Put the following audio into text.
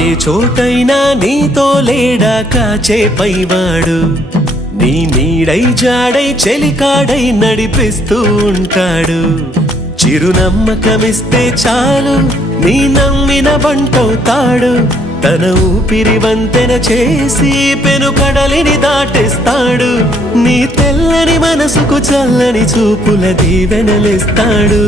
ఏ చోటైనా నీతో లేడా కాచే పైవాడు, నీ నీడై జాడై చెలికాడై నడిపిస్తూ ఉంటాడు. చిరునమ్మకమిస్తే చాలు నీ నమ్మిన బంటవుతాడు. తన ఊపిరి వంతెన చేసి పెను కడలిని దాటేస్తాడు. నీ తెల్లని మనసుకు చల్లని చూపుల దీవెనలిస్తాడు.